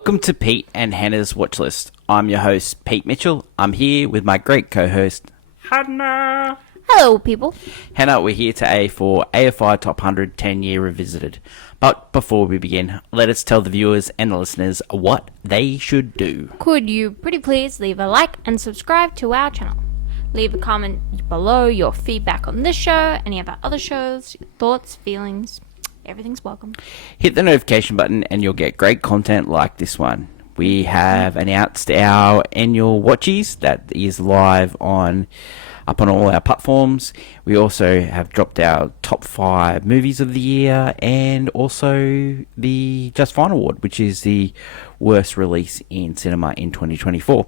Welcome to Pete and Hannah's Watchlist. I'm your host, Pete Mitchell. I'm here with my great co-host, Hannah. Hello, people. Hannah, we're here today for AFI Top 100 10-Year Revisited. But before we begin, let us tell the viewers and the listeners what they should do. Could you pretty please leave a like and subscribe to our channel? Leave a comment below your feedback on this show, any of our other shows, your thoughts, feelings. Everything's welcome. Hit the notification button and you'll get great content like this one. We have announced our annual Watchies that is live up on all our platforms. We also have dropped our top 5 movies of the year and also the Just Fine Award, which is the worst release in cinema in 2024.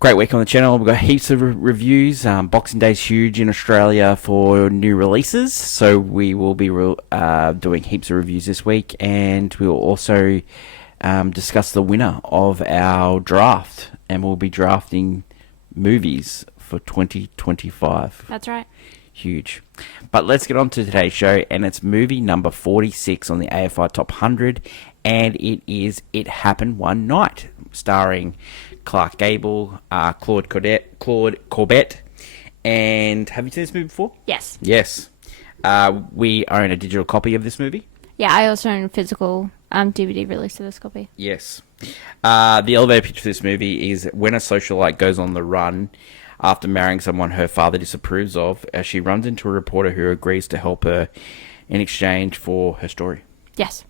Great week on the channel. We've got heaps of reviews. Boxing Day's huge in Australia for new releases, so we will be doing heaps of reviews this week, and we will also discuss the winner of our draft, and we'll be drafting movies for 2025. That's right. Huge. But let's get on to today's show, and it's movie number 46 on the AFI Top 100, and it is It Happened One Night, starring Clark Gable, Claude Corbett, and have you seen this movie before? Yes. Yes. We own a digital copy of this movie. Yeah, I also own a physical DVD release of this copy. Yes. The elevator pitch for this movie is when a socialite goes on the run after marrying someone her father disapproves of, as she runs into a reporter who agrees to help her in exchange for her story. Yes.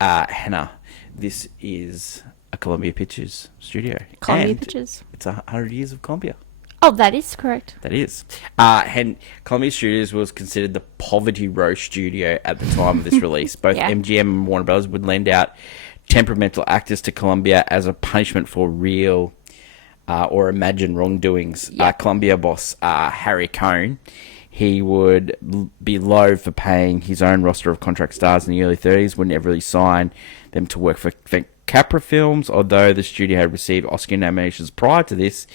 Hannah, this is a Columbia Pictures studio. Columbia Pictures. It's 100 years of Columbia. Oh, that is correct. That is. And Columbia Studios was considered the poverty row studio at the time of this release. Both Yeah. MGM and Warner Bros. Would lend out temperamental actors to Columbia as a punishment for real or imagined wrongdoings. Yep. Columbia boss Harry Cohn, he would be loathed for paying his own roster of contract stars in the early 30s, would never really sign them to work for Capra Films, although the studio had received Oscar nominations prior to this.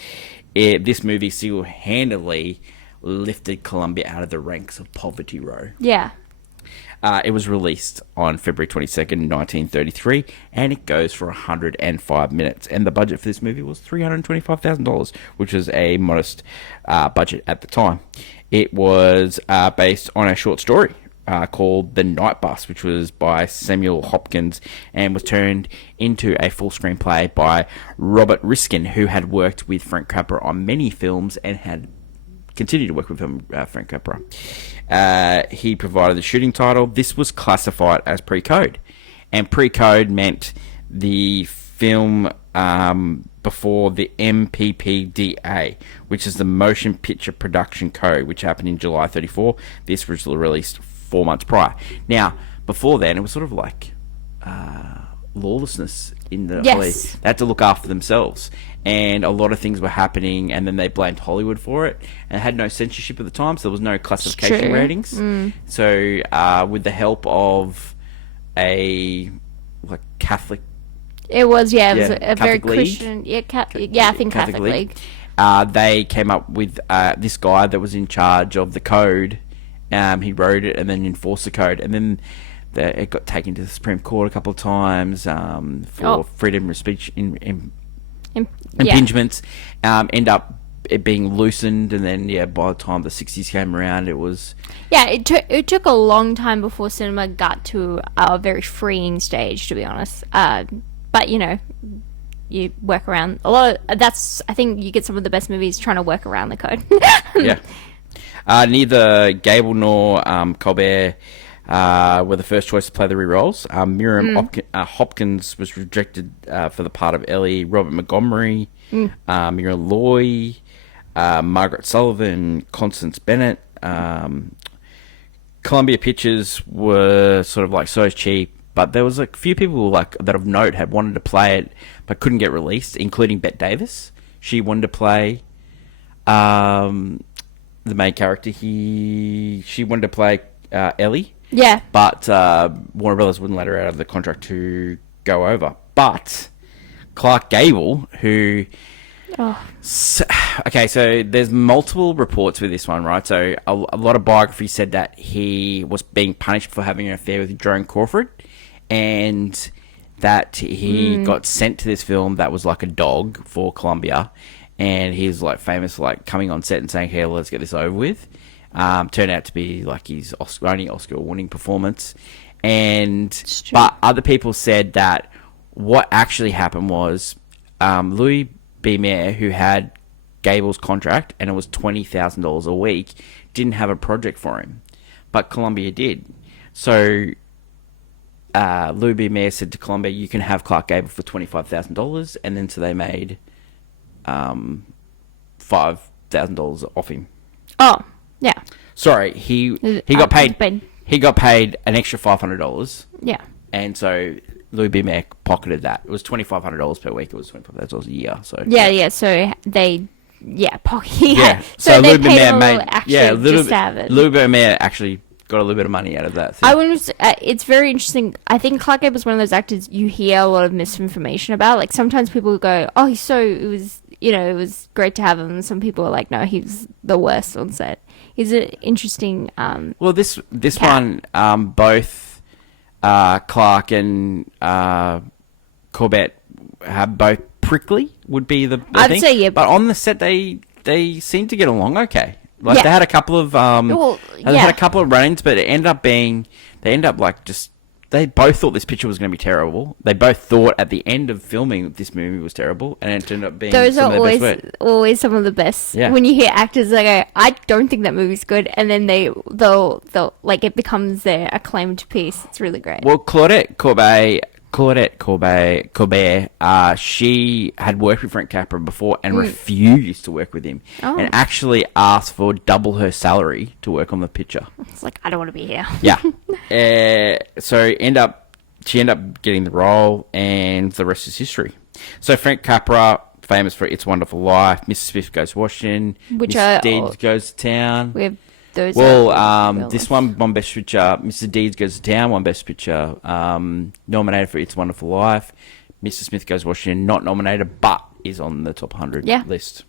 This movie single-handedly lifted Columbia out of the ranks of poverty row. Yeah. It was released on February 22nd, 1933, and it goes for 105 minutes. And the budget for this movie was $325,000, which was a modest budget at the time. It was based on a short story called The Night Bus, which was by Samuel Hopkins and was turned into a full screenplay by Robert Riskin, who had worked with Frank Capra on many films and had continued to work with Frank Capra. He provided the shooting title. This was classified as pre-code, and pre-code meant the film before the MPPDA, which is the Motion Picture Production Code, which happened in July 34. This was released 4 months prior. Now, before then, it was sort of like lawlessness in the police. They had to look after themselves, and a lot of things were happening, and then they blamed Hollywood for it, and had no censorship at the time, so there was no classification ratings. So with the help of a Catholic, it was a Catholic very League? Christian. I think Catholic League. They came up with this guy that was in charge of the code. He wrote it and then enforced the code, and then it got taken to the Supreme Court a couple of times for freedom of speech impingements. End up it being loosened, and then by the time the 60s came around, it was it took a long time before cinema got to a very freeing stage, to be honest. But you work around a lot. I think you get some of the best movies trying to work around the code. Yeah. Neither Gable nor Colbert were the first choice to play the re-rolls. Miriam Hopkins was rejected for the part of Ellie. Robert Montgomery, Muriel Loy, Margaret Sullivan, Constance Bennett. Columbia Pictures were sort of like so cheap, but there was a few people that of note had wanted to play it but couldn't get released, including Bette Davis. She wanted to play the main character. She wanted to play Ellie. Yeah. But Warner Brothers wouldn't let her out of the contract to go over. But Clark Gable, who So there's multiple reports with this one, right? So a lot of biographies said that he was being punished for having an affair with Joan Crawford, and that he got sent to this film that was like a dog for Columbia, and he's like famous for like coming on set and saying, "Hey, let's get this over with." Turned out to be like his only Oscar-winning performance, but other people said that what actually happened was Louis B. Mayer, who had Gable's contract and it was $20,000 a week, didn't have a project for him, but Columbia did. So Louis B. Mayer said to Columbia, "You can have Clark Gable for $25,000," and then so they made $5,000 off him. Oh, yeah. Sorry, he got paid. He got paid an extra $500. Yeah. And so Louis B. Mayer pocketed that. It was $2,500 per week. It was $25,000 a year. So Yeah. So they, pocket. yeah. So they Louis B. paid Mayer a made little extra just to have it. Louis B. Mayer actually got a little bit of money out of that thing. It's very interesting. I think Clark Gable was one of those actors you hear a lot of misinformation about. Like sometimes people go, "Oh, it was great to have him." And some people are like, "No, he was the worst on set." He's an interesting. Well, this one, both Clark and Corbett have both prickly. Would be the I'd thing. say, yeah. But on the set, they seem to get along okay. Like Yeah. they had a couple of they had a couple of run-ins, but they ended up like just. They both thought this picture was going to be terrible. They both thought at the end of filming this movie was terrible, and it ended up being Those some are of their best work. always some of the best. Yeah. When you hear actors that go, "I don't think that movie's good," and then they'll like it becomes their acclaimed piece. It's really great. Well, Claudette Colbert, she had worked with Frank Capra before and refused to work with him, and actually asked for double her salary to work on the picture. It's like, I don't want to be here. Yeah. So she ended up getting the role, and the rest is history. So Frank Capra, famous for It's a Wonderful Life, Mrs. Smith Goes to Washington, Mrs. Deeds Goes to Town. We have those. This one Best Picture, Mrs. Deeds Goes to Town, won Best Picture, nominated for It's a Wonderful Life. Mrs. Smith Goes to Washington, not nominated, but is on the top 100 list.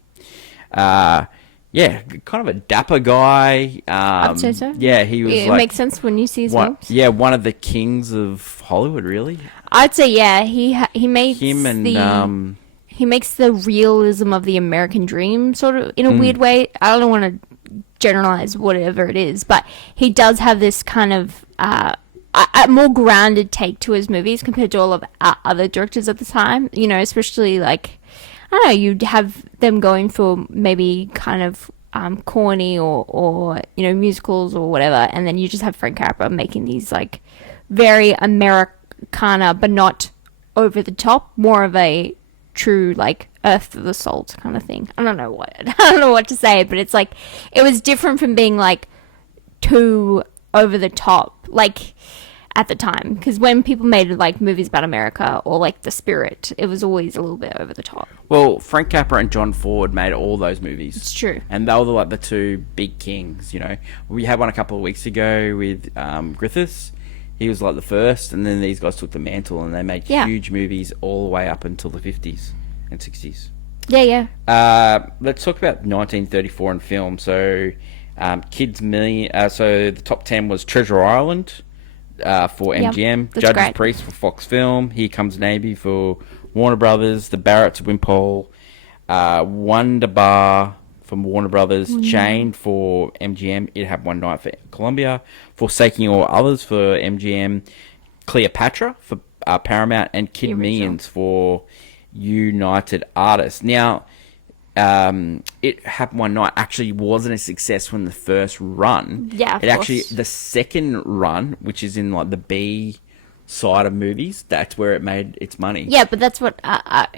Yeah, kind of a dapper guy. I'd say so. Yeah, he was It makes sense when you see his films. Yeah, one of the kings of Hollywood, really. I'd say, yeah, he makes Him and he makes the realism of the American dream sort of in a weird way. I don't want to generalize whatever it is, but he does have this kind of a more grounded take to his movies compared to all of other directors at the time. You know, especially like, I don't know, you'd have them going for maybe kind of corny or musicals or whatever, and then you just have Frank Capra making these like very Americana but not over the top, more of a true like earth to the salt kind of thing. I don't know what to say, but it's like it was different from being like too over the top like at the time, because when people made like movies about America or like The Spirit, it was always a little bit over the top. Well, Frank Capra and John Ford made all those movies. It's true, and they were like the two big kings. You know, we had one a couple of weeks ago with Griffiths. He was like the first, and then these guys took the mantle, and they made huge movies all the way up until the 50s and 60s. Yeah. Let's talk about 1934 in film. So, Kids Million. So the top 10 was Treasure Island for MGM, Judge's Priest for Fox Film, Here Comes Navy for Warner Brothers, The Barretts Wimpole, Wonderbar from Warner Brothers, Chained for MGM, It Had One Night for Columbia, Forsaking All Others for MGM, Cleopatra for Paramount, and Kid Millions for United Artists. Now, It Happened One Night actually wasn't a success from the first run. Yeah, the second run, which is in like the B side of movies, that's where it made its money. Yeah, but that's what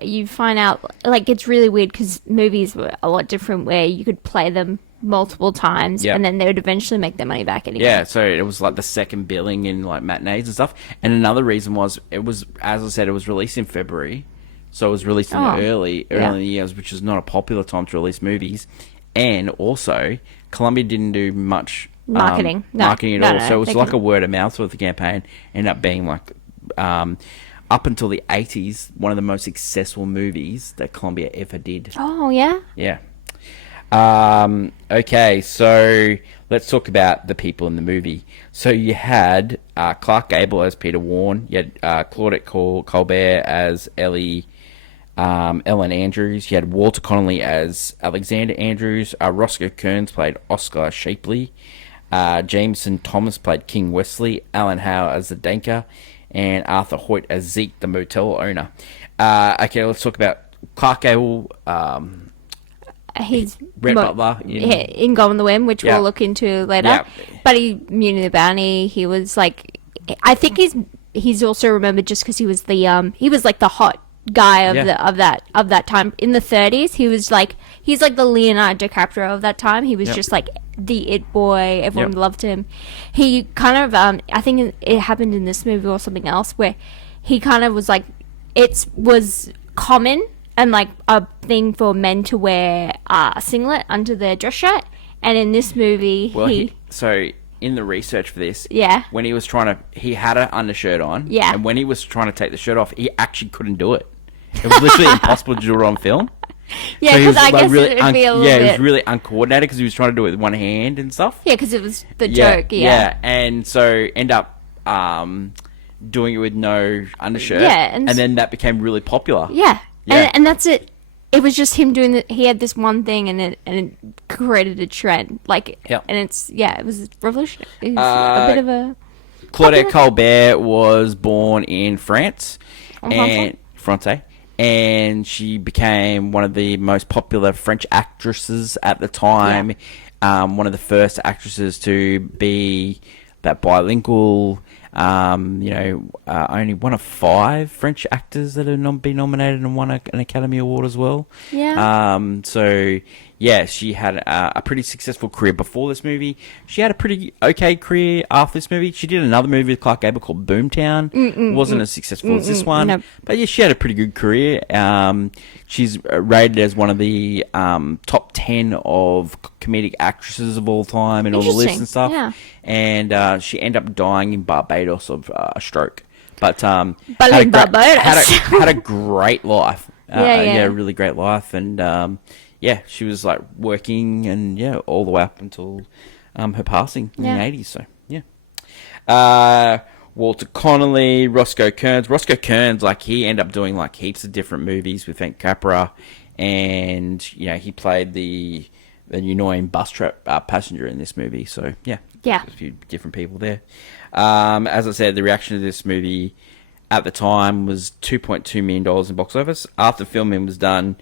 you find out. Like, it's really weird because movies were a lot different where you could play them multiple times and then they would eventually make their money back anyway. Yeah, so it was like the second billing in like matinees and stuff. And another reason was it was, as I said, it was released in February. So it was released in early in the years, which is not a popular time to release movies. And also, Columbia didn't do much marketing at all. So it was like a word of mouth sort of the campaign. Ended up being like, up until the 80s, one of the most successful movies that Columbia ever did. Oh, yeah? Yeah. Okay, so let's talk about the people in the movie. So you had Clark Gable as Peter Warren. You had Claudette Colbert as Ellie. Ellen Andrews. You had Walter Connolly as Alexander Andrews. Roscoe Kearns played Oscar Shapley. Jameson Thomas played King Wesley. Alan Howe as the Danker. And Arthur Hoyt as Zeke, the motel owner. Okay, let's talk about Clark Gable. He's Brett Butler in Gone with the Wind, which we'll look into later. Yeah. But he Muni the Bounty. He was like, I think he's also remembered just because he was the hot guy of that time in the 30s. He's like the Leonardo DiCaprio of that time. He was just like the it boy. Everyone loved him. He kind of I think it happened in this movie or something else where he kind of was like, it was common and like a thing for men to wear a singlet under their dress shirt, and in this movie so in the research for this, when he was he had an undershirt on, and when he was trying to take the shirt off, he actually couldn't do it. It was literally impossible to do it on film. Yeah, because I guess it would be a little bit... it was really uncoordinated because he was trying to do it with one hand and stuff. Yeah, because it was the joke, Yeah, and so end up doing it with no undershirt. Yeah, and then that became really popular. Yeah, and that's it. It was just him doing he had this one thing and it created a trend. Like, and it was revolutionary. It was a bit of a... Claudette Colbert was born in France. And she became one of the most popular French actresses at the time. One of the first actresses to be that bilingual. Only one of 5 French actors that have been nominated and won an Academy Award as well. She had a pretty successful career before this movie. She had a pretty okay career after this movie. She did another movie with Clark Gable called Boomtown. Wasn't as successful as this one. Nope. But yeah, she had a pretty good career. She's rated as one of the top 10 of comedic actresses of all time and all the lists and stuff. Yeah. And she ended up dying in Barbados of a stroke. But had a great life. A really great life. And she was like working and all the way up until her passing in the 80s. So Walter Connolly, Roscoe Kearns. Roscoe Kearns, like, he ended up doing like heaps of different movies with Frank Capra, and he played the annoying bus trap passenger in this movie. So a few different people there. As I said, the reaction to this movie at the time was $2.2 million in box office. After filming was done,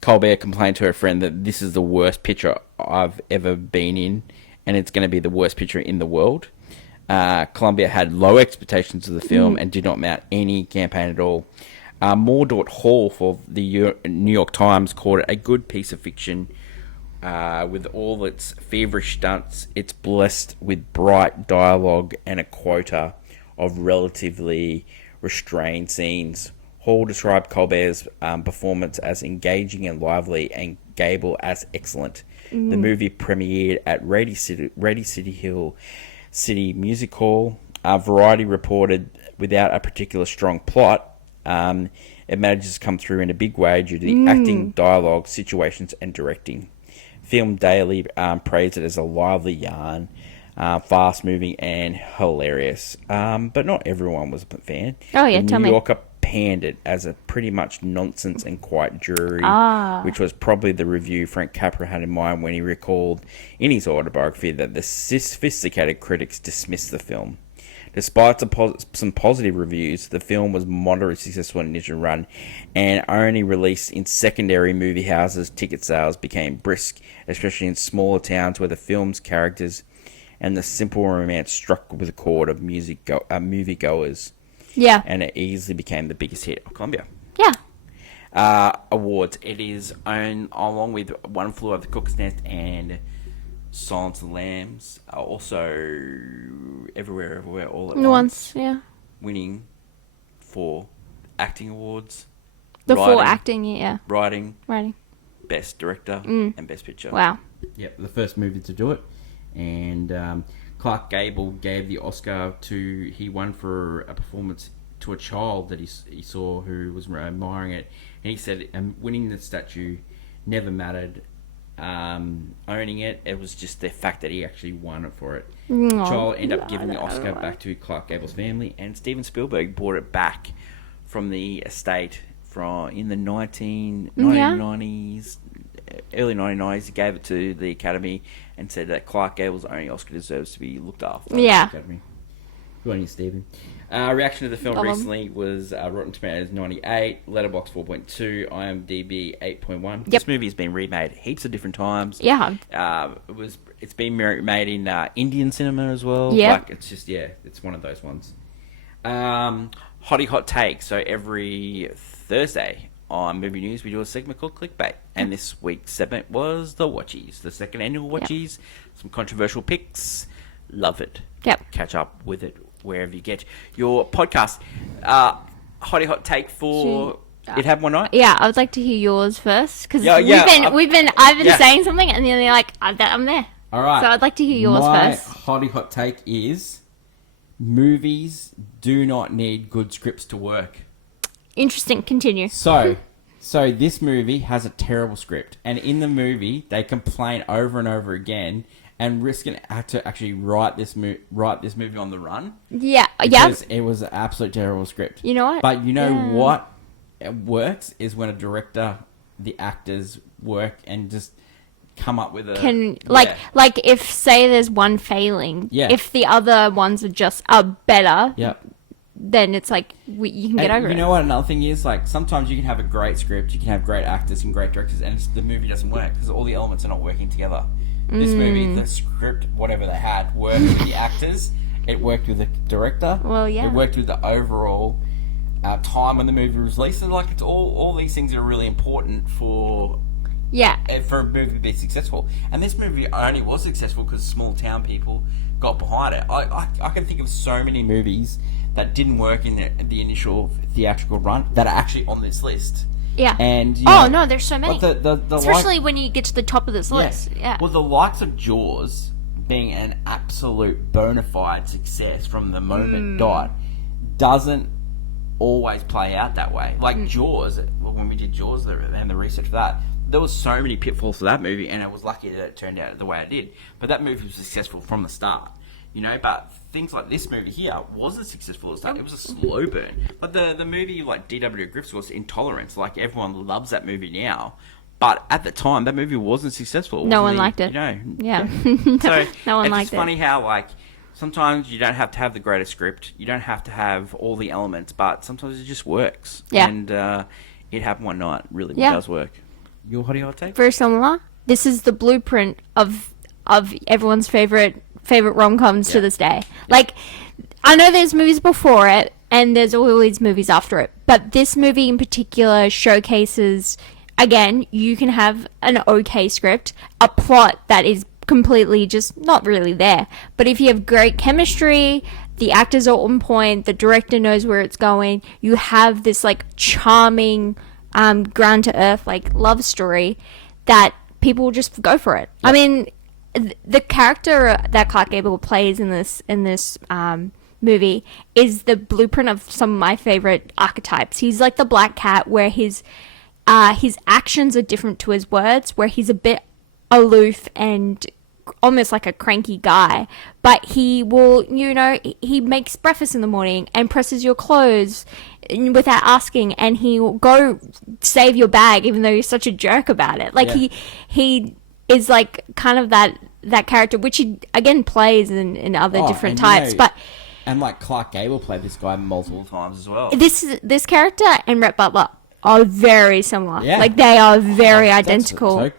Colbert complained to her friend that this is the worst picture I've ever been in, and it's going to be the worst picture in the world. Columbia had low expectations of the film and did not mount any campaign at all. Mordaunt Hall for the New York Times called it a good piece of fiction. With all its feverish stunts, it's blessed with bright dialogue and a quota of relatively restrained scenes. Hall described Colbert's performance as engaging and lively, and Gable as excellent. The movie premiered at Rady City Music Hall. Variety reported, without a particular strong plot, it manages to come through in a big way due to the acting, dialogue, situations, and directing. Film Daily praised it as a lively yarn, fast-moving and hilarious. But not everyone was a fan. Oh, yeah, the New Yorker panned it as a pretty much nonsense and quite dreary, which was probably the review Frank Capra had in mind when he recalled in his autobiography that the sophisticated critics dismissed the film. Despite some positive reviews, the film was moderately successful in its initial run and only released in secondary movie houses. Ticket sales became brisk, especially in smaller towns where the film's characters and the simple romance struck with a chord of moviegoers. Yeah. And it easily became the biggest hit of Columbia. Yeah. Awards. It is owned along with One Flew Over the Cuckoo's Nest and Silence of the Lambs. Also Everywhere, All at Once. Yeah. Winning 4 acting awards. The writing, 4 acting, yeah. Writing. Best Director and Best Picture. Wow. Yep, the first movie to do it. And Clark Gable gave the Oscar he won for a performance to a child that he saw who was admiring it. And he said, winning the statue never mattered owning it. It was just the fact that he actually won it for it. Oh, Joel ended up giving the Oscar back to Clark Gable's family, and Steven Spielberg bought it back from the estate in the 1990s, early 1990s. He gave it to the Academy and said that Clark Gable's only Oscar deserves to be looked after. Yeah. Academy. Good on you, Stephen. Reaction to the film recently was Rotten Tomatoes 98, Letterboxd 4.2, IMDb 8.1. Yep. This movie has been remade heaps of different times. Yeah. It's been made in Indian cinema as well. Yeah. Like, it's just, it's one of those ones. Hottie Hot Take. So every Thursday on Movie News, we do a segment called Clickbait. And this week's segment was the Watchies, the second annual Watchies. Some controversial picks. Love it. Yep. Catch up with it wherever you get your podcast. Hottie Hot Take for It Happened One Night. Yeah, I would like to hear yours first because I've been saying something and then you're like, I'm there. All right. So I'd like to hear yours first. My Hottie Hot Take is movies do not need good scripts to work. Interesting. Continue. So this movie has a terrible script, and in the movie they complain over and over again and risk an actor actually write this movie on the run. Yeah. Because it was an absolute terrible script. You know what? But you know what works is when a director, the actors work and just come up with like if say there's one failing, if the other ones are better, then it's like you can get over it. You know what another thing is? Like, sometimes you can have a great script, you can have great actors and great directors, and the movie doesn't work because all the elements are not working together. This movie, the script, whatever they had, worked with the actors. It worked with the director. Well, yeah. It worked with the overall time when the movie was released. And like, it's all these things are really important for a movie to be successful. And this movie only was successful because small town people got behind it. I can think of so many movies that didn't work in the initial theatrical run that are actually on this list. Yeah. And no, there's so many. The especially when you get to the top of this list. Yeah. Well, the likes of Jaws being an absolute bona fide success from the moment dot doesn't always play out that way. Like Jaws, when we did Jaws and the research for that, there was so many pitfalls for that movie, and I was lucky that it turned out the way it did. But that movie was successful from the start. But things like this movie here wasn't successful at the start. It was a slow burn. But the movie like D.W. Griffiths was Intolerance. Like, everyone loves that movie now. But at the time, that movie wasn't successful. No one liked it. Yeah. So no one liked it. It's funny how, like, sometimes you don't have to have the greatest script. You don't have to have all the elements. But sometimes it just works. Yeah. And It Happened One Night really does work. Your hot take? Very similar. This is the blueprint of everyone's favorite rom-coms to this day. Like, I know there's movies before it and there's all these movies after it, but this movie in particular showcases, again, you can have an okay script, a plot that is completely just not really there, but if you have great chemistry, the actors are on point, the director knows where it's going, you have this like charming ground to earth like love story that people will just go for it. Yep. I mean, the character that Clark Gable plays in this movie is the blueprint of some of my favorite archetypes. He's like the black cat, where his actions are different to his words, where he's a bit aloof and almost like a cranky guy, but he will, he makes breakfast in the morning and presses your clothes without asking, and he will go save your bag even though you're such a jerk about it. Like, he is like kind of that character, which he again plays in other different types. And like Clark Gable played this guy multiple times as well. This character and Rhett Butler are very similar. Yeah. Like, they are very identical.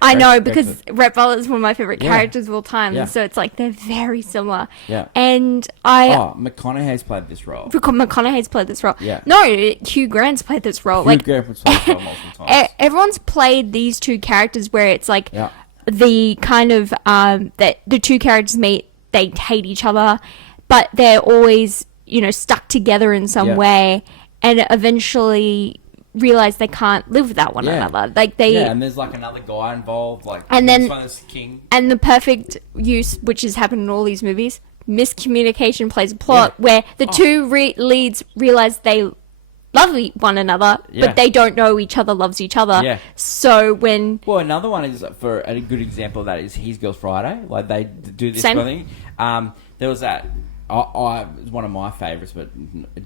I know, because Rhett Butler is one of my favorite characters of all time, and so it's like they're very similar. Yeah. And McConaughey's played this role. McConaughey's played this role. Yeah. No, Hugh Grant's played this role. Hugh Grant's played this role multiple times. Everyone's played these two characters where it's like the kind of that the two characters meet, they hate each other, but they're always stuck together in some way, and eventually realize they can't live without one another. Like and there's like another guy involved, like, and then King. And the perfect use, which has happened in all these movies, miscommunication plays a plot where the two leads realize they one another, Yeah. but they don't know each other loves each other. Yeah. So when Well, another one is for a good example of that is His Girls Friday. Like they do this Same. kind of thing. There was that. I it was one of my favorites, but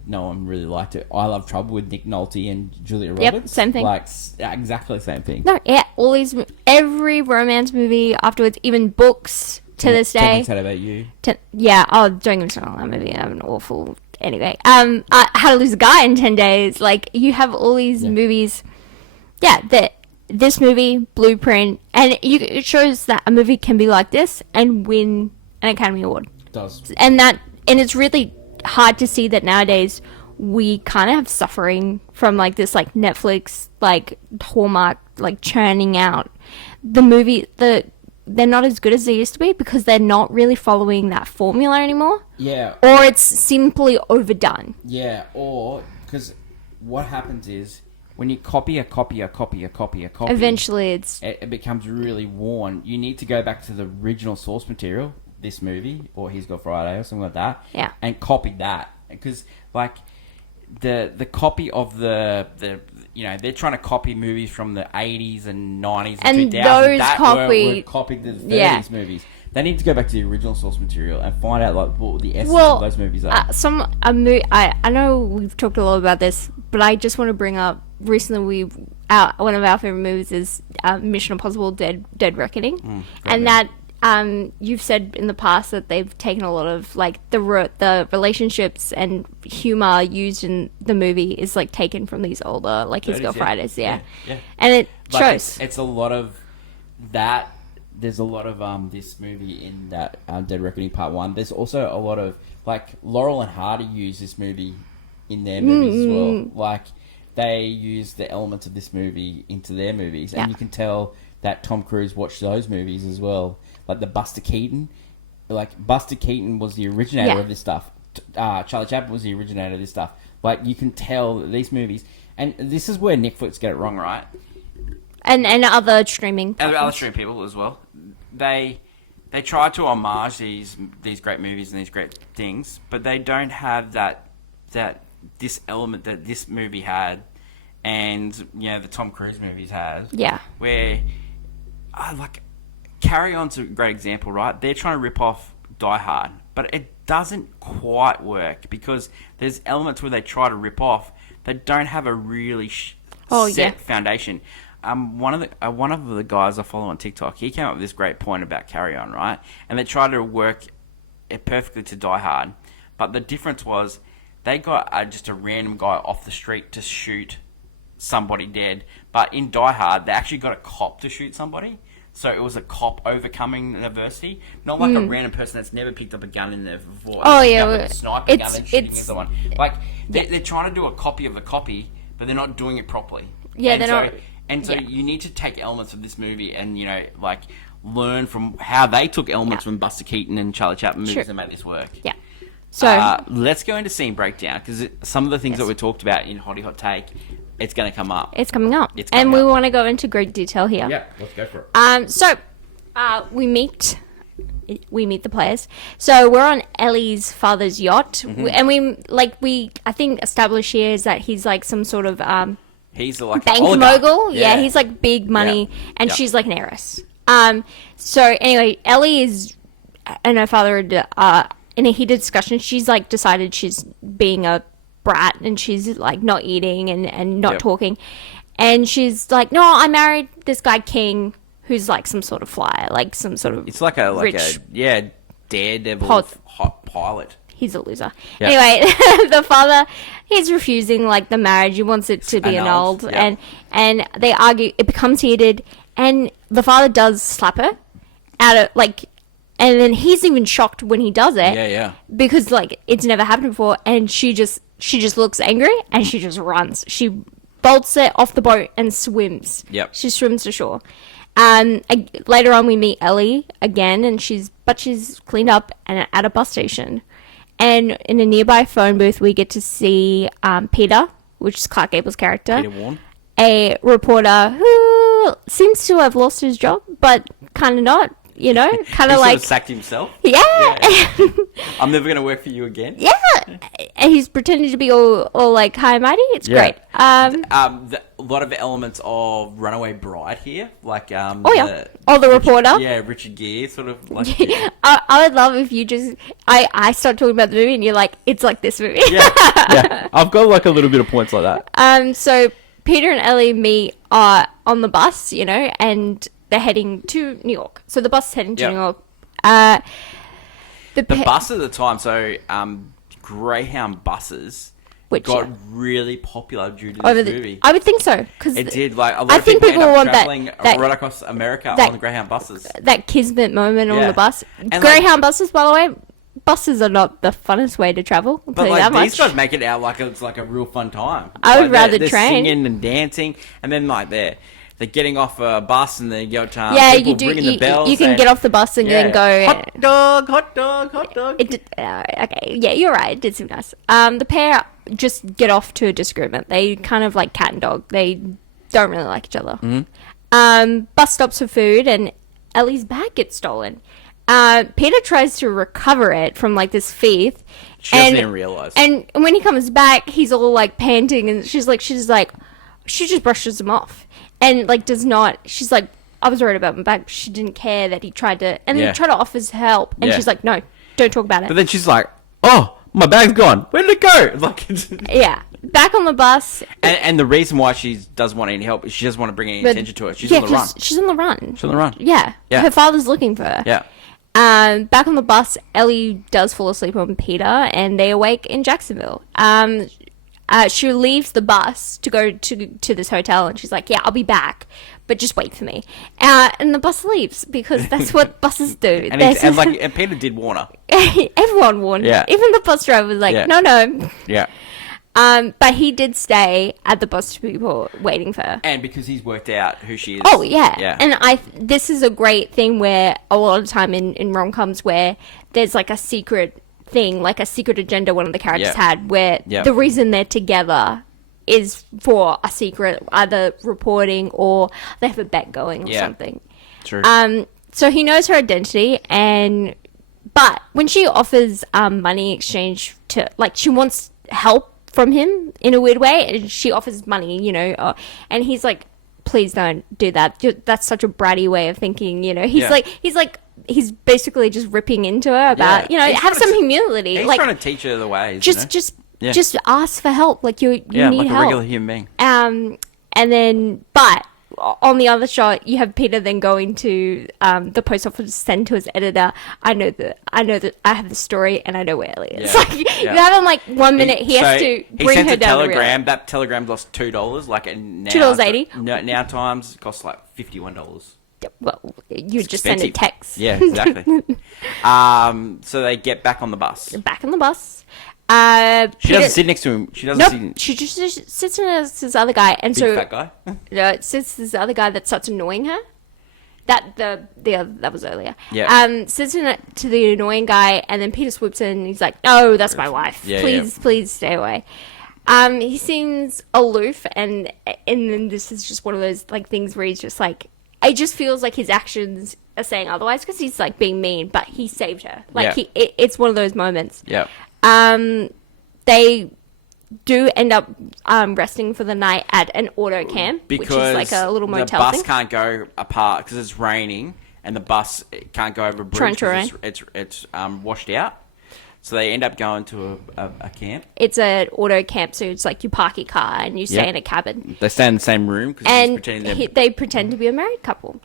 no one really liked it. I Love Trouble with Nick Nolte and Julia Roberts. same thing. Like exactly the same thing. no, yeah, all these every romance movie afterwards, even books to this day. Ten Things I Hate About You. Oh, don't get me started on that movie. I'm an awful. Anyway, How to Lose a Guy in 10 Days. Like you have all these movies. Yeah, that this movie Blueprint, and it shows that a movie can be like this and win an Academy Award. It does. And it's really hard to see that nowadays we kind of have suffering from like this like Netflix like Hallmark like churning out the movie. They're not as good as they used to be because they're not really following that formula anymore. Yeah. Or it's simply overdone. Yeah. Or because what happens is when you copy, Eventually it becomes really worn. You need to go back to the original source material, this movie or He's Got Friday or something like that. Yeah. And copy that because like the copy of the they're trying to copy movies from the 80s and 90s and 2000s those that were copied the 30s movies. They need to go back to the original source material and find out like what the essence of those movies are. I know we've talked a lot about this, but I just want to bring up recently one of our favorite movies is Mission Impossible: Dead Reckoning, and that you've said in the past that they've taken a lot of like the relationships and humor used in the movie is like taken from these older like His Girl Fridays, yeah, and it shows. It's a lot of that. There's a lot of this movie in that Dead Reckoning Part 1. There's also a lot of like Laurel and Hardy use this movie in their movies as well. Like they use the elements of this movie into their movies, and you can tell that Tom Cruise watched those movies as well. Like the Buster Keaton, like Buster Keaton was the originator of this stuff. Charlie Chaplin was the originator of this stuff. Like you can tell that these movies, and this is where Netflix get it wrong, right? And other streaming platforms. Other streaming people as well. They try to homage these great movies and these great things, but they don't have that this element that this movie had, and the Tom Cruise movies has. Yeah. Where, like, Carry On's a great example, right? They're trying to rip off Die Hard, but it doesn't quite work because there's elements where they try to rip off that don't have a really set foundation. One of the guys I follow on TikTok, he came up with this great point about Carry On, right? And they tried to work it perfectly to Die Hard, but the difference was they got just a random guy off the street to shoot somebody dead, but in Die Hard they actually got a cop to shoot somebody. So it was a cop overcoming adversity, not like a random person that's never picked up a gun in there before. Oh a sniper gun and shooting someone. Like they're trying to do a copy of the copy, but they're not doing it properly. Yeah, they're not. And so you need to take elements of this movie and, like, learn from how they took elements from Buster Keaton and Charlie Chaplin movies and make this work. Yeah. So let's go into scene breakdown, because some of the things that we talked about in Hottie Hot Take, it's going to come up. It's coming up. And we want to go into great detail here. Yeah, let's go for it. So we meet the players. So we're on Ellie's father's yacht, and we I think establish here is that he's like some sort of he's like bank mogul. Yeah, he's like big money, and she's like an heiress. So anyway, Ellie and her father in a heated discussion. She's like decided she's being a brat, and she's like not eating and not talking, and she's like, no, I married this guy King, who's like some sort of flyer, like some sort of rich, daredevil hot pilot. He's a loser. Yep. Anyway, the father, he's refusing like the marriage. He wants it to be annulled, and they argue. It becomes heated, and the father does slap her out of like, and then he's even shocked when he does it. Yeah. Because like it's never happened before, and she just looks angry and she just runs. She bolts it off the boat and swims. Yep. She swims to shore. Later on, we meet Ellie again, and she's cleaned up and at a bus station. And in a nearby phone booth, we get to see Peter, which is Clark Gable's character. Peter Warren. A reporter who seems to have lost his job, but kind of not. you know, kind He of sort like of sacked himself. yeah. I'm never going to work for you again. Yeah, and he's pretending to be all like high and mighty. It's Yeah. great. A lot of elements of Runaway Bride here, like the reporter. Yeah, Richard Gere, sort of like. I would love if you just I start talking about the movie and you're like, it's like this movie. yeah. I've got like a little bit of points like that. So Peter and Ellie meet on the bus, you know, and they're heading to New York. So the bus is heading to New York. The bus at the time, so Greyhound buses got really popular due to this movie. I would think so, because it did. Like a lot of people end up traveling right across America on the Greyhound buses. That kismet moment on the bus. And Greyhound buses, by the way, buses are not the funnest way to travel. I'll tell you that much. These guys make it out like it's like a real fun time. I would rather they're train. Singing and dancing, and then like they're getting off a bus and they go to people ringing the bells. You can get off the bus and then go hot dog, hot dog, hot dog. Okay, yeah, you're right. It did seem nice. The pair just get off to a disagreement. They kind of like cat and dog. They don't really like each other. Mm-hmm. Bus stops for food and Ellie's bag gets stolen. Peter tries to recover it from like this thief. She doesn't even realise. And when he comes back, he's all like panting, and she just brushes him off. And like she's like, I was worried about my bag. She didn't care that he tried to, and then tried to offer his help. And she's like, no, don't talk about it. But then she's like, oh, my bag's gone. Where did it go? Like, yeah, back on the bus. And the reason why she doesn't want any help is she doesn't want to bring any attention to it. She's on the run. She's on the run. She's on the run. Yeah. Her father's looking for her. Yeah. Back on the bus, Ellie does fall asleep on Peter, and they awake in Jacksonville. She leaves the bus to go to this hotel, and she's like, yeah, I'll be back, but just wait for me. And the bus leaves, because that's what buses do. and Peter did warn her. Everyone warned her. Even the bus driver was like, no. Yeah. But he did stay at the bus people waiting for her. And because he's worked out who she is. Oh, yeah. And this is a great thing where a lot of the time in rom-coms where there's like a secret thing, like a secret agenda one of the characters had, where the reason they're together is for a secret, either reporting or they have a bet going or something. True. So he knows her identity, but when she offers money in exchange to, like, she wants help from him in a weird way, and she offers money, you know, and he's like, please don't do that. That's such a bratty way of thinking, you know. He's basically just ripping into her about, you know, have some humility. He's like, trying to teach her the ways. Just ask for help. Like you need like help. a regular human being. And then, but on the other shot, you have Peter then going to the post office to send to his editor. I know that I have the story and I know where Ellie is. Like you have him like 1 minute. He has to bring her down. That telegram lost $2. Like now, $2.80. Now times it costs like $51. Well, you just send a text. Yeah, exactly. So they get back on the bus. Back on the bus. She doesn't sit next to him. She doesn't. She just sits next to this other guy, and Big fat guy. It sits this other guy that starts annoying her. That was earlier. Yeah. Sits to the annoying guy, and then Peter swoops in. And he's like, "No, that's my wife. Please stay away." He seems aloof, and then this is just one of those like things where he's just like, it just feels like his actions are saying otherwise because he's like being mean, but he saved her. Like it's one of those moments. Yeah. They do end up resting for the night at an auto camp, which is like a little motel the bus thing. can't go apart because it's raining, and the bus can't go over a bridge because it's washed out. So they end up going to a camp. It's an auto camp, so it's like you park your car and you stay in a cabin. They stay in the same room because they pretend to be a married couple.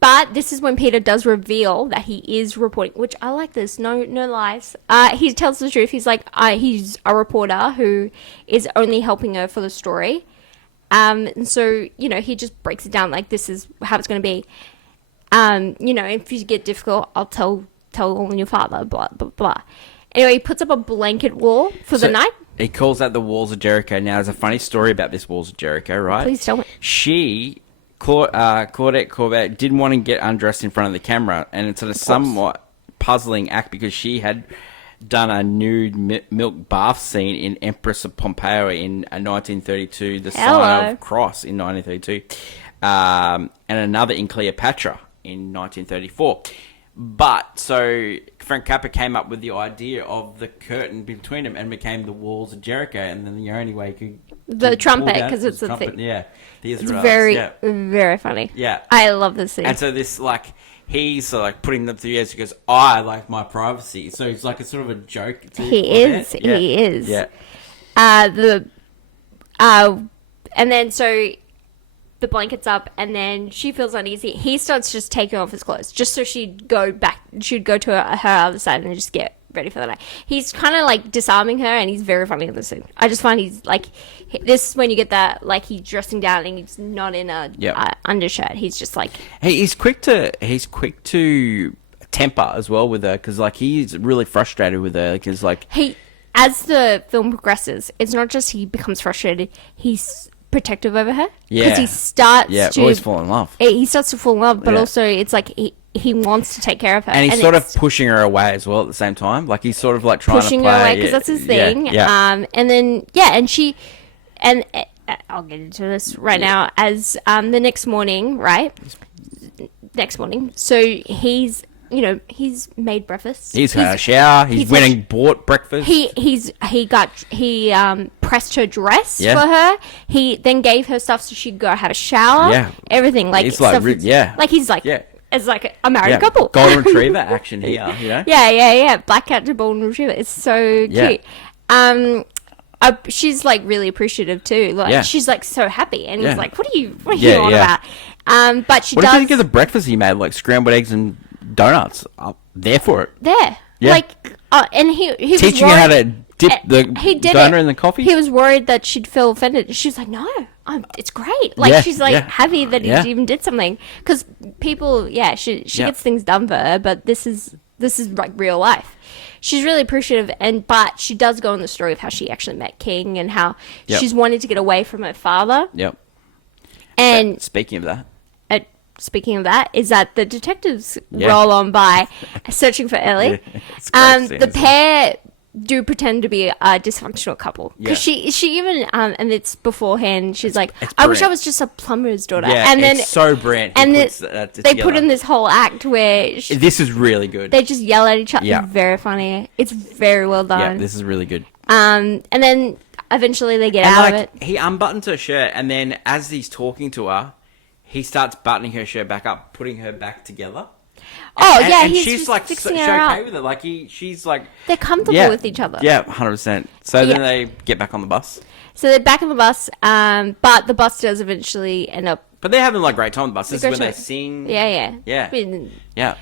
But this is when Peter does reveal that he is reporting, which I like this. No lies. He tells the truth. He's like, he's a reporter who is only helping her for the story. And so, you know, he just breaks it down like this is how it's going to be. You know, if you get difficult, I'll tell on your father, blah, blah, blah. Anyway, he puts up a blanket wall for the night. He calls that the Walls of Jericho. Now, there's a funny story about this Walls of Jericho, right? Please tell me. Claudette Corbett didn't want to get undressed in front of the camera, and it's a somewhat puzzling act because she had done a nude milk bath scene in Empress of Pompeii in 1932, the Sign of Cross in 1932, and another in Cleopatra in 1934. But so Frank Capra came up with the idea of the curtain between them and became the walls of Jericho, and then the only way you could The pull trumpet, down because it's a trumpet, thing. yeah, the It's Israelites, very, yeah. very funny. Yeah. I love this scene. And so this, like, he's sort of like putting them through the years. He goes, I like my privacy. So he's like a sort of a joke. He is. Yeah. He is. Yeah. And then so the blanket's up, and then she feels uneasy. He starts just taking off his clothes, just so she'd go to her other side and just get ready for the night. He's kind of like disarming her, and he's very funny in this scene. I just find he's like, this is when you get that, like, he's dressing down and he's not in a undershirt. He's just like, He's quick to temper as well with her, because like he's really frustrated with her, because like as the film progresses, it's not just he becomes frustrated, he's protective over her, because he starts to always fall in love. He starts to fall in love, but Yeah. also it's like he wants to take care of her, And he's sort of pushing her away as well at the same time. Like he's sort of like trying pushing to play her away, because that's his thing. Yeah. And then and she, and I'll get into this right now. As the next morning, so he's made breakfast. He's had a shower. He's went and bought breakfast. He pressed her dress Yeah. for her. He then gave her stuff so she'd go have a shower. Yeah. Everything, like, He's like, stuff, like he's like, Yeah. it's like a married couple. Golden retriever action here, you know? Yeah. Black cat to golden retriever. It's so cute. Yeah. She's like really appreciative too. Like Yeah. she's like so happy, and Yeah. he's like, "What are you on Yeah. about?" But she What does. do you think of the breakfast he made? Like scrambled eggs and donuts. I'm there for it. There. Yeah. Like, and he was Teaching her how to worried- dip the he did donut it. in the coffee. He was worried that she'd feel offended. She was like, "No, it's great." Like, Yeah, she's like yeah. happy that he Yeah. even did something, because people, she Yeah. gets things done for her, but this is like real life. She's really appreciative, but she does go on the story of how she actually met King and how Yep. she's wanted to get away from her father. Yep. And Speaking of that, speaking of that, is that the detectives Yeah. roll on by searching for Ellie. Yeah, it's great seeing The this. pair do pretend to be a dysfunctional couple, because Yeah. she even and it's beforehand. She's like, it's "I wish I brilliant. was just a plumber's daughter." yeah, and then it's so brilliant. He and puts they that put together. in this whole act where This is really good. they just yell at each other. Yeah. It's very funny. It's very well Yeah, done. this is really good. And then eventually they get And out like of it. he unbuttons her shirt, and then as he's talking to her, he starts buttoning her shirt back up, putting her back together. Oh And- yeah, and he's she's just like fixing she's her okay up. with it. Like she's like They're comfortable with each other. Yeah, 100%. So then Yeah. they get back on the bus, So they're back on the bus, but the bus does eventually end up. but they're having like great time on the bus. This is Great when they time. sing. Yeah. Yeah.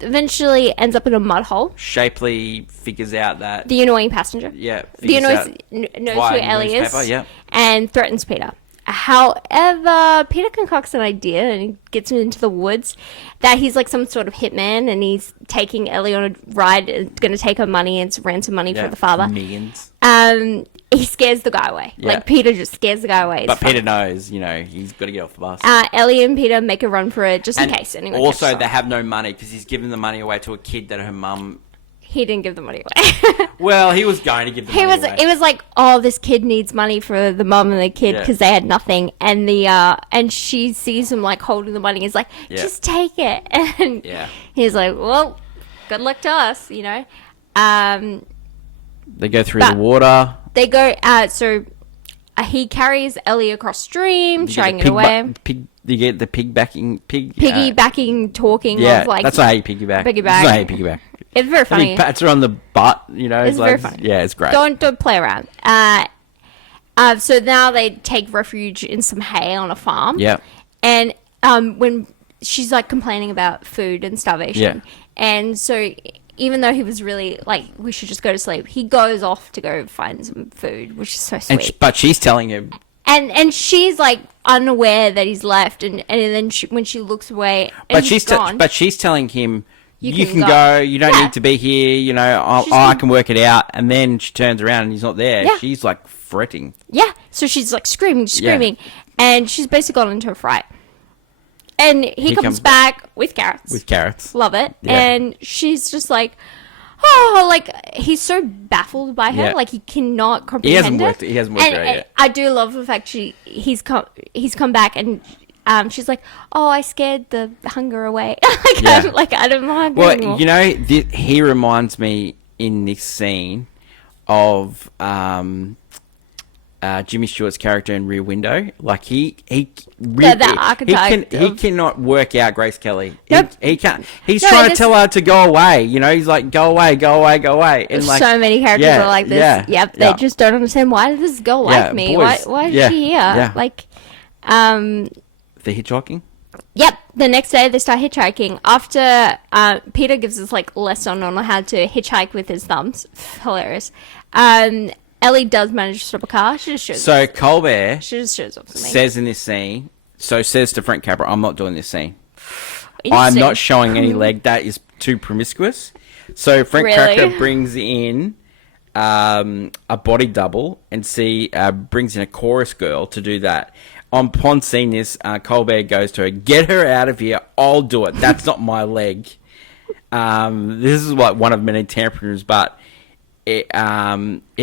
Eventually ends up in a mud hole. Shapley figures out that The annoying passenger. yeah, The figures annoys out knows via who Ellie is, newspaper, yeah. and threatens Peter. However, Peter concocts an idea and he gets him into the woods that he's like some sort of hitman, and he's taking Ellie on a ride, going to take her money and ransom money Yeah, for the father. millions. He scares the guy away. Yeah. Like, Peter just scares the guy away. It's But funny. Peter knows, he's got to get off the bus. Ellie and Peter make a run for it just in And case anyone also, catches they them. have no money because he's giving the money away to a kid that her mum. He didn't give the money away. Well, he was going to give the money away. It was like, oh, this kid needs money for the mum and the kid Yeah. because they had nothing, and and she sees him like holding the money. He's like, Yeah. just take it, and Yeah. he's like, well, good luck to us, They go through But- the water. They go. He carries Ellie across stream, You get showing the it away. You get the piggybacking. Piggybacking, talking Yeah, of like. that's not how you piggyback. Piggyback. That's not how you piggyback. It's very And funny. he pats her on the butt, It's like, very funny. Yeah, it's great. Don't play around. So now they take refuge in some hay on a farm. Yeah. And when she's like complaining about food and starvation, and so even though he was really like, we should just go to sleep, he goes off to go find some food, which is so sweet. But she's telling him. And she's like unaware that he's left, and then when she looks away, and he's gone. But she's telling him, you can can go. go. You don't Yeah. need to be here. She's I been- can work it out. And then she turns around and he's not there. Yeah. She's like fretting. Yeah, so she's like screaming, and she's basically gone into a fright. And he comes back with carrots. With carrots. Love it. Yeah. And she's just like, oh, like, he's so baffled by her. Yeah. Like, he cannot comprehend He hasn't worked it out and yet. I do love the fact he's come back, and she's like, "Oh, I scared the hunger away." Yeah. I don't mind Well, anymore. you know, he reminds me in this scene of Jimmy Stewart's character in Rear Window. Like he the archetype he of- cannot work out Grace Kelly. Nope. He can't. He's No, trying to this- tell her to go away. You know, he's like, go away, go away, go away. And like, so many characters yeah, are like this. yeah, Yep, yeah. they just don't understand why does this girl Yeah, like me? boys. Why is Yeah, she here? yeah. Like, The hitchhiking. yep. The next day they start hitchhiking. After Peter gives us like lesson on how to hitchhike with his thumbs. Hilarious. Ellie does manage to stop a car. She just shows. So Colbert She just shows up to me. says in this scene. So says to Frank Capra, "I'm not doing this scene. I'm Interesting. not showing any leg. That is too promiscuous." So Frank Really? Capra brings in a body double and brings in a chorus girl to do that. Upon seeing this, Colbert goes to her, "Get her out of here. I'll do it. That's not my leg." This is like one of many temperatures, but it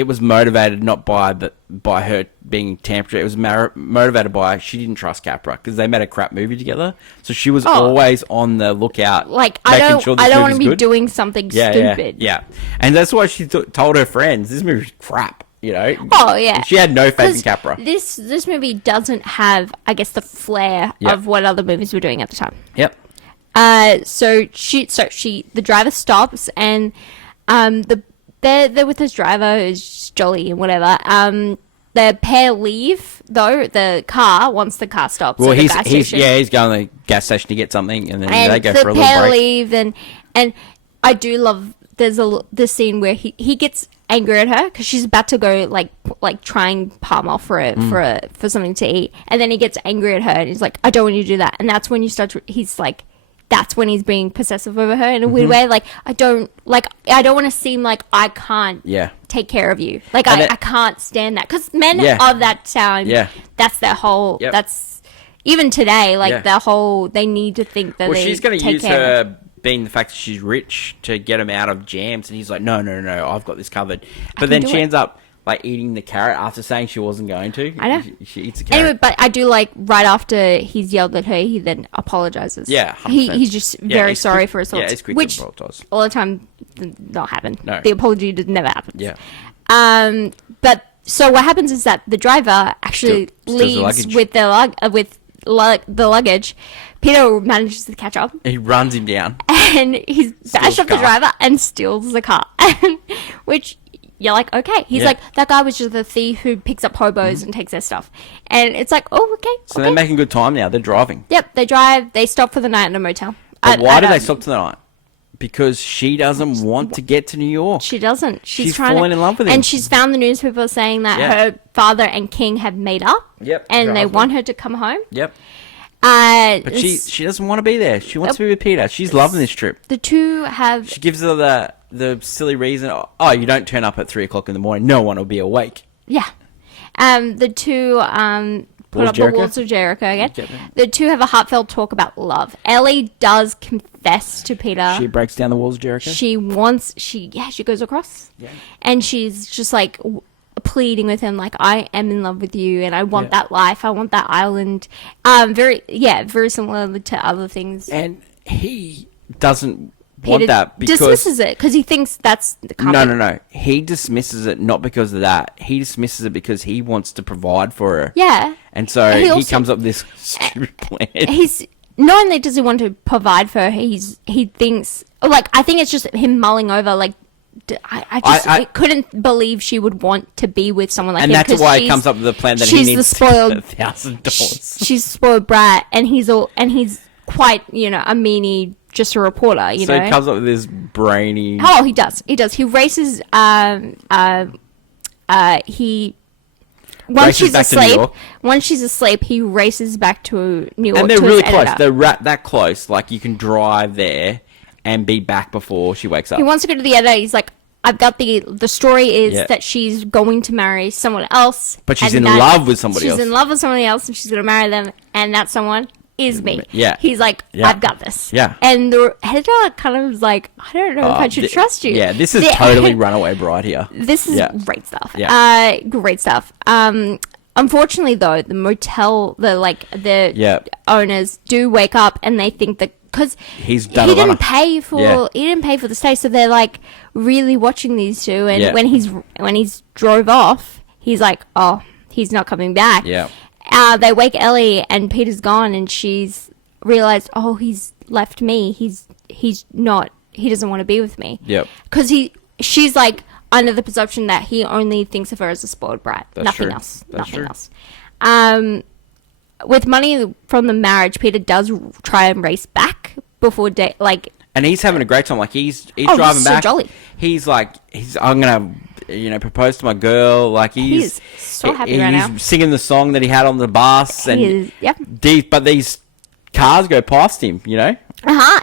was motivated not by her being temperature. It was motivated by she didn't trust Capra because they made a crap movie together. So she was always on the lookout, Like making I sure don't this want to movie's be good. doing something stupid. Yeah, and that's why she told her friends this movie's crap. You know. Oh yeah. She had no faith in 'Cause Capra. This movie doesn't have, I guess, the flair Yeah. of what other movies were doing at the time. Yep. So the driver stops and they're with this driver who's jolly and whatever. The pair leave though the car once the car stops. Well, at the he's gas he's station. he's going to the gas station to get something, and then And they go the for a little pair break. leave and I do love this scene where he gets angry at her because she's about to go like try and palm off for something to eat, and then he gets angry at her and he's like, "I don't want you to do that," and that's when he's like. That's when he's being possessive over her in a weird way. Like I don't want to seem like I can't take care of you. Like I can't stand that because men of that time, that's their whole. Yep. That's even today. Like their whole. They need to think that. Well, they she's going to take use care of her being the fact that she's rich to get him out of jams, and he's like, no, I've got this covered. But then do she it. ends up like eating the carrot after saying she wasn't going to. I know. She eats the carrot. Anyway, but I do like right after he's yelled at her, he then apologizes. Yeah, 100%. he's just very he's sorry quick- for his yeah, thoughts, he's quick to which apologise. all the time did not happen. No. The apology did never happen. Yeah. But so what happens is that the driver actually Steals the leaves luggage. with the luggage. Peter manages to catch up, He runs him down. and he's bashed up the car. driver and steals the car. Which you're like, okay. He's Yeah. like, that guy was just a thief who picks up hobos and takes their stuff. And it's like, oh, okay. So okay. they're making good time now. They're driving. Yep, they drive. They stop for the night in a motel. But why do they stop tonight? Because she doesn't want to get to New York. She doesn't. She's trying fallen to, in love with him. and she's found the newspaper saying that Yeah. her father and King have made up. Yep, and her they husband. want her to come home. Yep. But But she doesn't want to be there. She wants to be with Peter. She's loving this trip. the two have. She gives her the silly reason. Oh, you don't turn up at 3:00 in the morning. No one will be awake. Yeah. The two put Walls up Jericho? the walls of Jericho again. Yep. The two have a heartfelt talk about love. Ellie does confess to Peter. She breaks down the walls of Jericho. She goes across. Yeah. And she's just like pleading with him, like, I am in love with you and I want that life. I want that island. Very similar to other things. And he doesn't Peter want that because dismisses it because he thinks that's the no. He dismisses it not because of that. He dismisses it because he wants to provide for her. Yeah. And so He he also- comes up with this stupid plan. He's not only does he want to provide for her, he thinks, like, I think it's just him mulling over, like, I couldn't believe she would want to be with someone like And him. that's 'cause why he comes up with the plan that he she's needs the spoiled $1,000. She's spoiled brat, and he's quite, a meanie, just a reporter, you So know. he comes up with this brainy. Oh, he does. He races. He. Once Races she's back to New asleep, York. he races back to New York. And they're to really his close. editor. They're that close. Like you can drive there and be back before she wakes up. He wants to go to the editor. He's like, I've got the story is Yeah. that she's going to marry someone else. But she's and in that- love with somebody else. She's in love with somebody else, and she's going to marry them, and that someone is me. Yeah. He's like, Yeah. I've got this. Yeah. And the editor kind of was like, I don't know if I should trust you. Yeah, this is The- totally Runaway Bride here. This is Yeah. great stuff. Yeah. Great stuff. unfortunately, though, the motel, the owners do wake up and they think that because He's done he a runner. didn't pay for Yeah. he didn't pay for the stay, so they're like really watching these two. And Yeah. when he's drove off, he's like, oh, he's not coming back. Yeah. They wake Ellie and Peter's gone, and she's realized, oh, he's left me. He's not. He doesn't want to be with me. Yep. Because she's like under the presumption that he only thinks of her as a spoiled brat. That's Nothing true. else. That's Nothing true. else. With money from the marriage, Peter does try and race back before And he's having a great time. Like he's Oh, driving he's so back. jolly. He's like I'm gonna propose to my girl. Like He he's is so happy right now. He's singing the song that he had on the bus, and He is- yep. but these cars go past him. You know.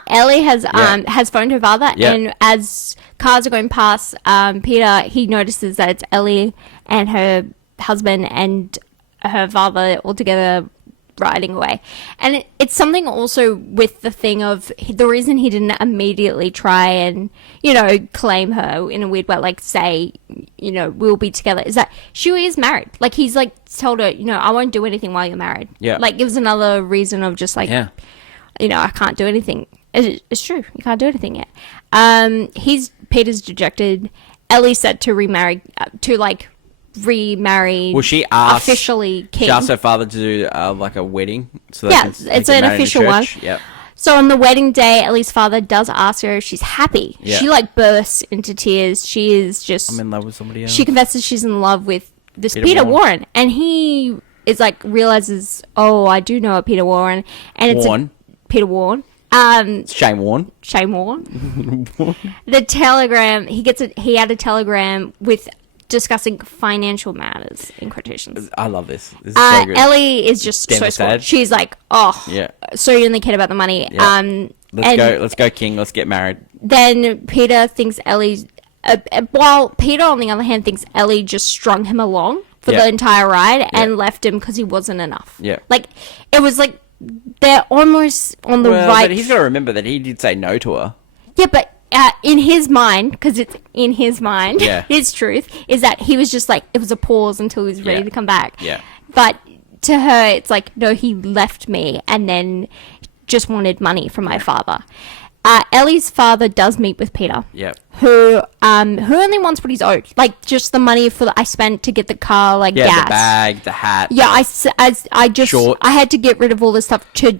Ellie has phoned her father, Yeah. and as cars are going past Peter, he notices that it's Ellie and her husband and her father all together riding away. And it's something also with the thing of the reason he didn't immediately try and claim her in a weird way, like say we'll be together, is that she is married. Like he's like told her, I won't do anything while you're married. Yeah. Like gives another reason of just like Yeah. I can't do anything. It's true. You can't do anything yet. Peter's dejected. Ellie's set to remarry, Well, she asked officially King. She asked her father to do like a wedding. So Yeah, they it's get an married in official one. church. Yep. So on the wedding day, Ellie's father does ask her if she's happy. Yeah. She bursts into tears. She is just. I'm in love with somebody else. She confesses she's in love with this Peter Peter Warren. Warren, and he is realizes, oh, I do know a Peter Warren, and it's Warren. Peter Warren. Shane Warne. Shane Warren. The telegram he had a telegram with discussing financial matters in quotations. I love this. This is so good. Ellie is just Damn so it, spoiled. sad. She's like, oh, Yeah. so you only cared about the money. Yeah. Let's go, King. Let's get married. Then Peter thinks Ellie's. While Peter, on the other hand, thinks Ellie just strung him along for Yeah. the entire ride and left him because he wasn't enough. Yeah. It was they're almost on the right. But he's got to remember that he did say no to her. Yeah, but in his mind, because it's in his mind, Yeah. his truth is that he was just it was a pause until he was ready Yeah. to come back. Yeah. But to her, it's no, he left me and then just wanted money from my father. Ellie's father does meet with Peter. Yep. Who only wants what he's owed, just the money I spent to get the car, Yeah, gas. the bag, the hat. Yeah, I just Short. I had to get rid of all this stuff to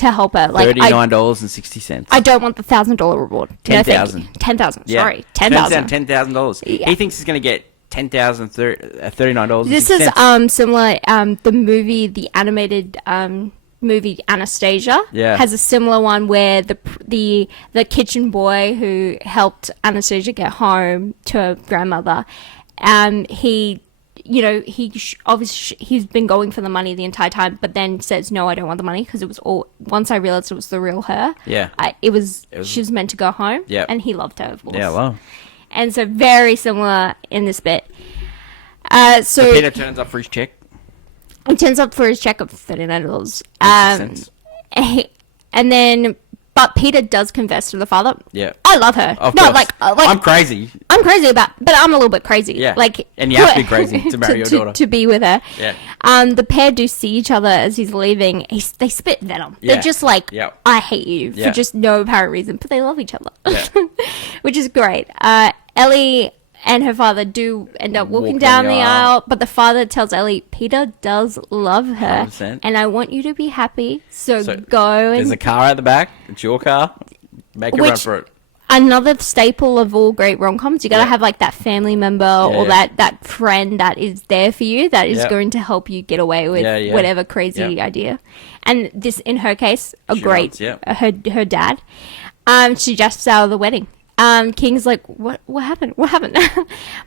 help her. $39.60. I don't want the $1,000 reward. No, thank you. 10,000. 10,000. Yeah. Sorry, 10,000. $10,000. Yeah. He thinks he's going to get $39. This is similar. The movie, the animated movie Anastasia, Yeah. has a similar one where the kitchen boy who helped Anastasia get home to her grandmother, obviously he's been going for the money the entire time, but then says no, I don't want the money because it was all. Once I realized it was the real her, Yeah. She was meant to go home, Yep. and he loved her, of course. Yeah, well. And so very similar in this bit. So Peter turns up for his check. He turns up for his check of $39. Cents. And then, but Peter does confess to the father. Yeah. I love her. Of No, course. I'm crazy. I'm crazy but I'm a little bit crazy. Yeah. And you have to be crazy to marry your daughter. To be with her. Yeah. The pair do see each other as he's leaving. They spit venom. Yeah. They're just Yep. I hate you Yeah. for just no apparent reason, but they love each other. Yeah. Which is great. Ellie and her father do end up walking Walking down the aisle, but the father tells Ellie, Peter does love her, 100%. and I want you to be happy, so go There's and... a car at the back. It's your car. Make a run Which- for it. Another staple of all great rom-coms, you gotta Yeah. have that family member or yeah. that friend that is there for you, that is Yeah. going to help you get away with Yeah, yeah. whatever crazy Yeah. idea. And this, in her case, She runs, yeah. her dad. She just out of the wedding. King's like, what happened? What happened?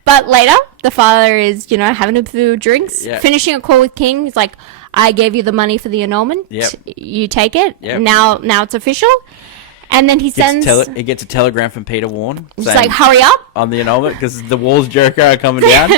But later, the father is, having a few drinks, Yeah. finishing a call with King. He's like, I gave you the money for the annulment. Yep. You take it. Yep. Now it's official. And then he sends... He gets a telegram from Peter Warne. He's like, hurry up. On the annulment, because the walls Jericho are coming down.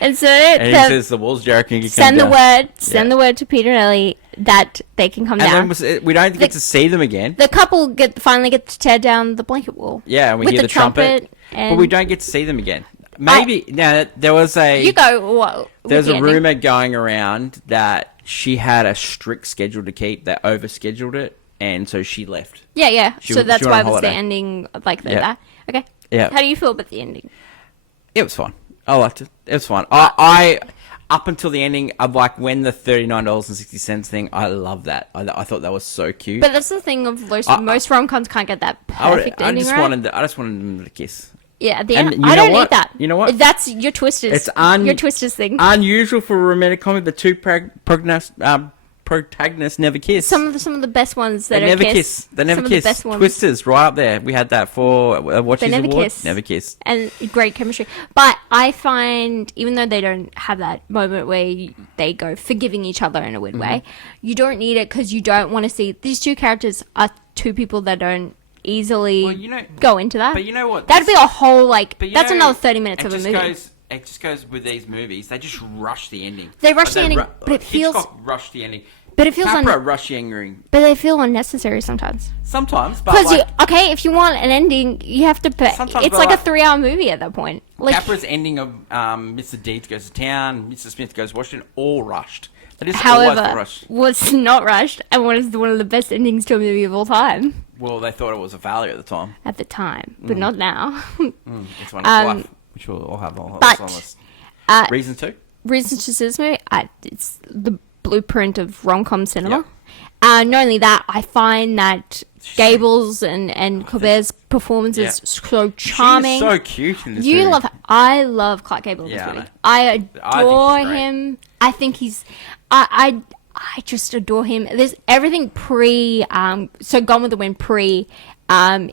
And so And he says the walls Jericho can come send down. the word to Peter and Ellie that they can come down. And then we don't get to see them again. The couple finally get to tear down the blanket wall. Yeah, and we with hear the trumpet. and But we don't get to see them again. maybe now there was You go. What? there's a rumor going around that she had a strict schedule to keep that overscheduled it, and so she left. Yeah. So that's she why went on it was the holiday. ending like Yeah. that. Okay. Yeah. How do you feel about the ending? It was fine. I liked it. It was fine. I up until the ending, I like when the $39.60 thing. I love that. I thought that was so cute. But that's the thing of most rom-coms can't get that perfect ending, right? I just wanted them to kiss. Yeah, at the And end. you I know don't what? need that. You know what? That's your Twisters. It's your Twisters thing. Unusual for a romantic comedy. The two protagonists never kiss. Some of the best ones that They never kiss. They never some kiss. Of the best ones. Twisters, right up there. We had that for Watch They This never Award. kiss. Never kiss. And great chemistry. But I find, even though they don't have that moment where they go forgiving each other in a weird way, you don't need it because you don't want to see... These two characters are two people that don't easily go into that. But you know what? That'd be a whole, like... But you That's know, another 30 minutes of a movie. It just goes with these movies. They just rush the ending. They rush the ending, but it feels... Hitchcock rushed the ending. But it feels... Capra rushed the ending. But they feel unnecessary sometimes. Sometimes, but Because like... if you want an ending, you have to put... Sometimes, It's but like a 3-hour movie at that point. Like, Capra's ending of Mr. Deeds Goes to Town, Mr. Smith Goes to Washington, all rushed. They just always however, rushed. was not rushed and was one of the best endings to a movie of all time. Well, they thought it was a failure at the time. At the time, but not now. It's one of life, which we'll have on but, the list. uh, Reason 2? Reasons to see this movie, it's the blueprint of rom-com cinema. Yep. Not only that, I find that Gable's and Colbert's performance is so charming. She's so cute in this You movie. love her. I love Clark Gable in this Yeah, movie. I I know. adore I think he's great. him. I think he's... I just adore him. There's everything so Gone with the Wind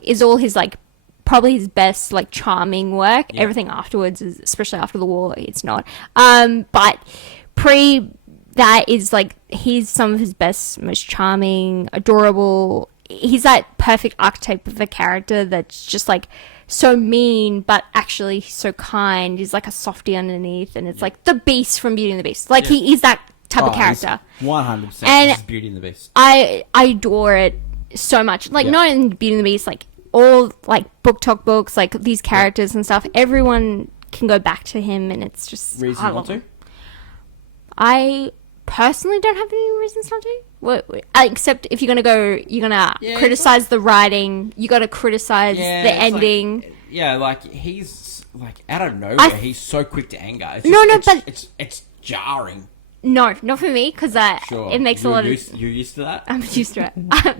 is all his, like, probably his best, like, charming work. Yeah. Everything afterwards, especially after the war, it's not. But that is, like, he's some of his best, most charming, adorable... He's that perfect archetype of a character that's just, like, so mean, but actually so kind. He's like a softie underneath, and it's like the Beast from Beauty and the Beast. Like, he is that type of character. 100%. And This is Beauty and the Beast. I adore it so much. Like, not in Beauty and the Beast, like, all, like, book talk books, like, these characters and stuff, everyone can go back to him, and it's just... Reason I not love to? him. I personally don't have any reasons not to. Except if you're gonna criticize the writing, you gotta criticize the ending. He's like out of nowhere. He's so quick to anger. It's jarring. No, not for me, because it makes a lot of... You're used to that? I'm used to it.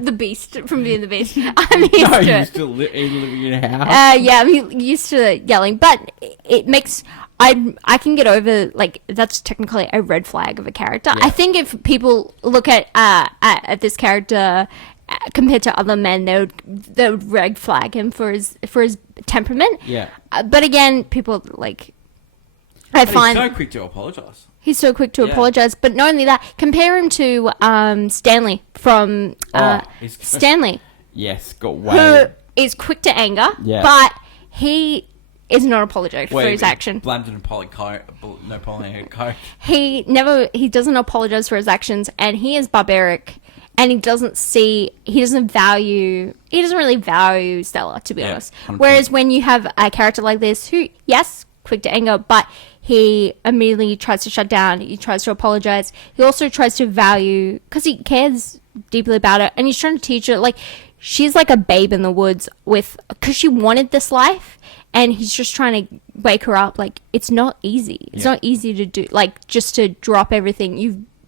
The Beast from Beauty and the Beast. I'm used to it. You're still living in a house? Yeah, I'm used to yelling, but it makes... I can get over, like, that's technically a red flag of a character. Yeah. I think if people look at this character compared to other men, they would red flag him for his temperament. Yeah. But again, people, like... He's so quick to apologise. He's so quick to apologize, but not only that, compare him to Stanley from Stanley. Yes, got Who way. is quick to anger, Yeah. but he is not apologetic for his action. Blamed Napoleon Coke. He doesn't apologize for his actions, and he is barbaric, and he doesn't really value Stella, to be honest. 100%. Whereas when you have a character like this, who, yes, quick to anger, but he immediately tries to shut down, he tries to apologize, he also tries to value, because he cares deeply about it, and he's trying to teach her, like, she's like a babe in the woods because she wanted this life, and he's just trying to wake her up, like, it's not easy. It's not easy to do, like, just to drop everything.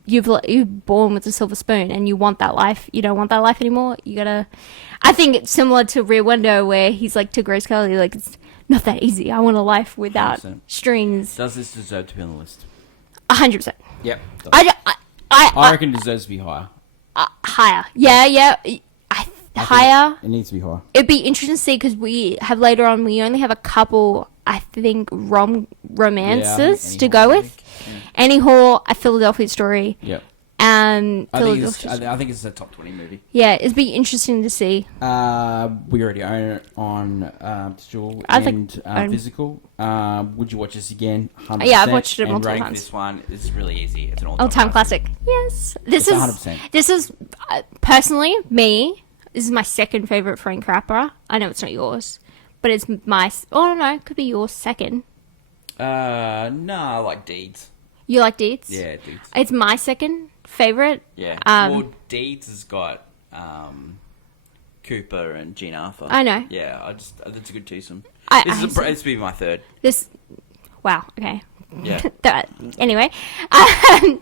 You're born with a silver spoon, and you want that life. You don't want that life anymore. You gotta... I think it's similar to Rear Window, where he's like to Grace Kelly, like, it's not that easy. I want a life without 100%. strings. Does this deserve to be on the list? 100%. Yep. I reckon it deserves to be higher. higher. Yeah. Higher. It needs to be higher. It'd be interesting to see, because we only have a couple, I think, romances to go with. Annie Hall, A Philadelphia Story. Yep. And I think it's a top 20 movie. yeah, it'd be interesting to see. We already own it on digital and physical. Would you watch this again? 100%. Yeah, I've watched it multiple and rank times. This one is really easy. It's an All-time classic. Yes. This is 100%. This is personally me. This is my second favorite Frank Capra. I know it's not yours, but it's my... Oh, no, it could be yours second. No, I like Deeds. You like Deeds? Yeah, Deeds. It's my second favorite. Yeah. Well, Deeds has got Cooper and Gene Arthur. I know. Yeah, that's a good twosome. I This see. will be my third. This. Wow. Okay. Yeah. Anyway,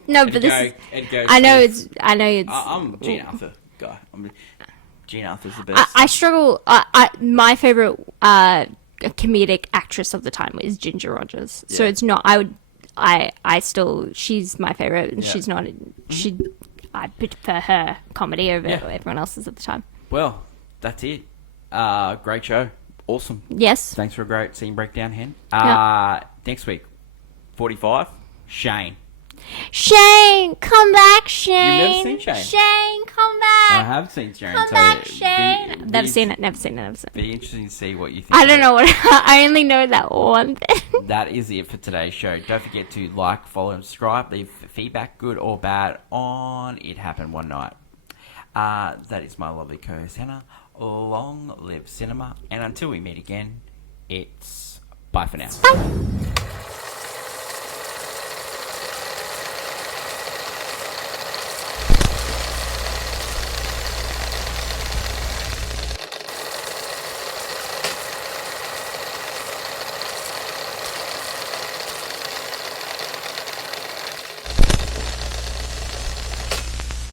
no, but this. I know it's. I'm Gene Arthur guy. Gene Arthur's the best. I struggle. My favorite comedic actress of the time is Ginger Rogers. So Yeah. it's not. I still. She's my favorite. And Yeah. she's not. She. I prefer her comedy over Yeah. everyone else's at the time. Well, that's it. Great show. Awesome. Yes. Thanks for a great scene breakdown, Hen. Yeah. Next week, 45, Shane. Shane, come back, Shane. You've never seen Shane? Shane, come I back. have seen Shane. Come so back, it'd Shane. Never seen it. Never seen it. Never seen it. Be interesting to see what you think. I don't know what. I only know that one thing. That is it for today's show. Don't forget to like, follow, and subscribe. Leave feedback, good or bad, on It Happened One Night. That is my lovely co-host Hannah. Long live cinema, and until we meet again, it's bye for now. Bye.